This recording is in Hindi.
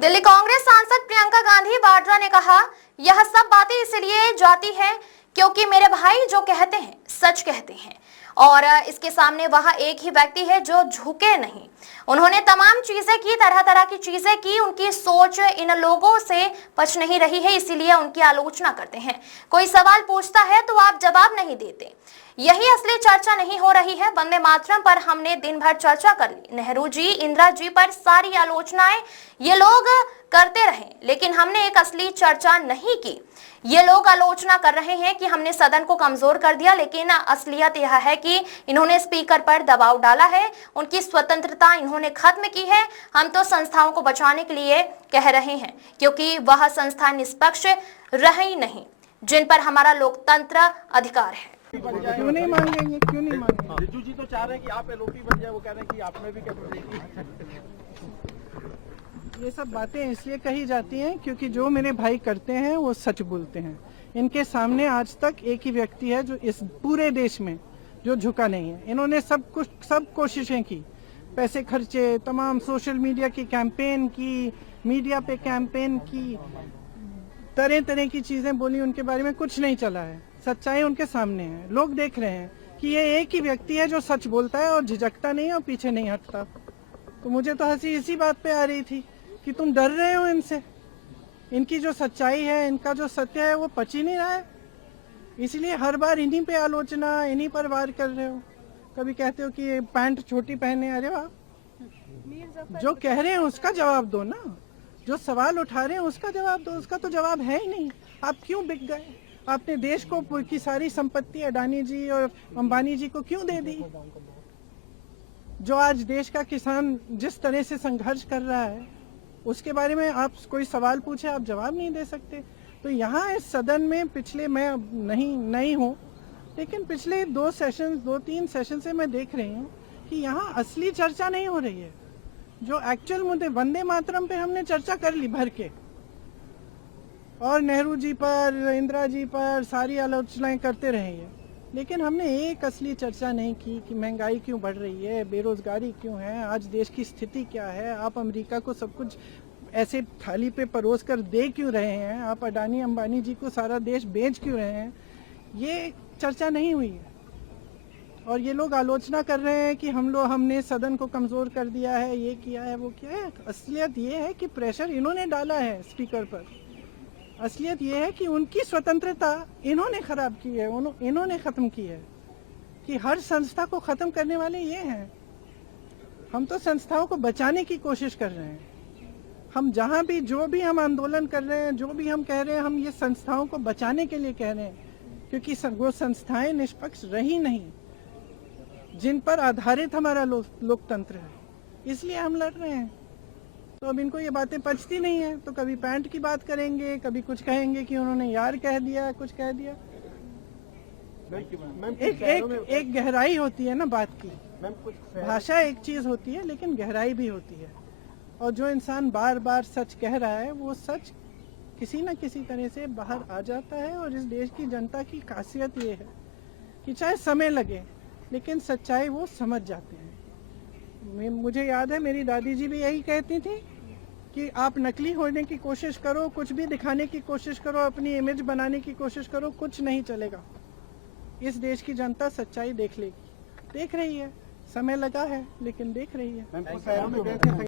दिल्ली कांग्रेस सांसद प्रियंका गांधी वाड्रा ने कहा, यह सब बातें इसलिए जाती है क्योंकि मेरे भाई जो कहते हैं सच कहते हैं और इसके सामने वह एक ही व्यक्ति है जो झुके नहीं। उन्होंने तमाम चीजें की, तरह तरह की चीजें की, उनकी सोच इन लोगों से पच नहीं रही है, इसीलिए उनकी आलोचना करते हैं। कोई सवाल पूछता है तो आप जवाब नहीं देते, यही असली चर्चा नहीं हो रही है। वंदे मातरम पर हमने दिन भर चर्चा कर ली, नेहरू जी, इंदिरा जी पर सारी आलोचनाएं ये लोग करते रहे, लेकिन हमने एक असली चर्चा नहीं की। ये लोग आलोचना कर रहे हैं कि हमने सदन को कमजोर कर दिया, लेकिन असलियत यह है कि इन्होंने स्पीकर पर दबाव डाला है, उनकी स्वतंत्रता इन्होंने खत्म की है। हम तो संस्थाओं को बचाने के लिए कह रहे हैं, क्योंकि वह संस्था निष्पक्ष रही नहीं जिन पर हमारा लोकतंत्र अधिकार है। क्यों नहीं मांगेंगे? क्यों नहीं मांगेंगे? रिजू जी तो चाह रहे हैं कि आप एलओपी बन जाए, वो कह रहे हैं कि आप में भी कैपेसिटी। ये सब बातें इसलिए कही जाती हैं क्योंकि जो मेरे भाई करते हैं वो सच बोलते हैं। इनके सामने आज तक एक ही व्यक्ति है जो इस पूरे देश में जो झुका नहीं है। इन्होंने सब कोशिशें की, पैसे खर्चे, तमाम सोशल मीडिया की कैंपेन की, मीडिया पे कैंपेन की, तरह तरह की चीजें बोली, उनके बारे में कुछ नहीं चला है। सच्चाई उनके सामने है, लोग देख रहे हैं कि ये एक ही व्यक्ति है जो सच बोलता है और झिझकता नहीं है और पीछे नहीं हटता। तो मुझे तो हंसी इसी बात पे आ रही थी कि तुम डर रहे हो इनसे, इनकी जो सच्चाई है, इनका जो सत्य है वो पच ही नहीं रहा है, इसलिए हर बार इन्हीं पे आलोचना, इन्हीं पर वार कर रहे हो। कभी कहते हो कि ये पैंट छोटी पहने, अरे वाह, जो कह रहे हैं उसका जवाब दो ना, जो सवाल उठा रहे हैं उसका जवाब दो। उसका तो जवाब है ही नहीं। आप क्यों बिक गए? आपने देश को की सारी संपत्ति अडानी जी और अंबानी जी को क्यों दे दी? जो आज देश का किसान जिस तरह से संघर्ष कर रहा है उसके बारे में आप कोई सवाल पूछे, आप जवाब नहीं दे सकते। तो यहाँ इस सदन में पिछले, मैं नहीं हूँ, लेकिन पिछले 2-3 सेशन से मैं देख रही हूँ कि यहाँ असली चर्चा नहीं हो रही है। जो एक्चुअल मुद्दे, वंदे मातरम पे हमने चर्चा कर ली भर के, और नेहरू जी पर, इंदिरा जी पर सारी आलोचनाएं करते रहे हैं, लेकिन हमने एक असली चर्चा नहीं की कि महंगाई क्यों बढ़ रही है, बेरोजगारी क्यों है, आज देश की स्थिति क्या है, आप अमेरिका को सब कुछ ऐसे थाली पे परोस कर दे क्यों रहे हैं, आप अडानी अंबानी जी को सारा देश बेच क्यों रहे हैं, ये चर्चा नहीं हुई है। और ये लोग आलोचना कर रहे हैं कि हमने सदन को कमज़ोर कर दिया है, ये किया है, वो किया है। असलियत ये है कि प्रेशर इन्होंने डाला है स्पीकर पर। असलियत ये है कि उनकी स्वतंत्रता इन्होंने खराब की है, इन्होंने ख़त्म की है, कि हर संस्था को ख़त्म करने वाले ये हैं। हम तो संस्थाओं को बचाने की कोशिश कर रहे हैं। हम जहाँ भी, जो भी हम आंदोलन कर रहे हैं, जो भी हम कह रहे हैं, हम ये संस्थाओं को बचाने के लिए कह रहे हैं, क्योंकि वो संस्थाएं निष्पक्ष रही नहीं जिन पर आधारित हमारा लोकतंत्र है, इसलिए हम लड़ रहे हैं। तो अब इनको ये बातें पचती नहीं है, तो कभी पैंट की बात करेंगे, कभी कुछ कहेंगे कि उन्होंने यार कह दिया, कुछ कह दिया। एक गहराई होती है ना बात की। भाषा एक चीज होती है, लेकिन गहराई भी होती है। और जो इंसान बार बार सच कह रहा है, वो सच किसी न किसी तरह से बाहर आ जाता है। और इस देश की जनता की खासियत ये है कि चाहे समय लगे, लेकिन सच्चाई वो समझ जाते हैं। मुझे याद है मेरी दादी जी भी यही कहती थी कि आप नकली होने की कोशिश करो, कुछ भी दिखाने की कोशिश करो, अपनी इमेज बनाने की कोशिश करो, कुछ नहीं चलेगा। इस देश की जनता सच्चाई देख लेगी, देख रही है। समय लगा है, लेकिन देख रही है।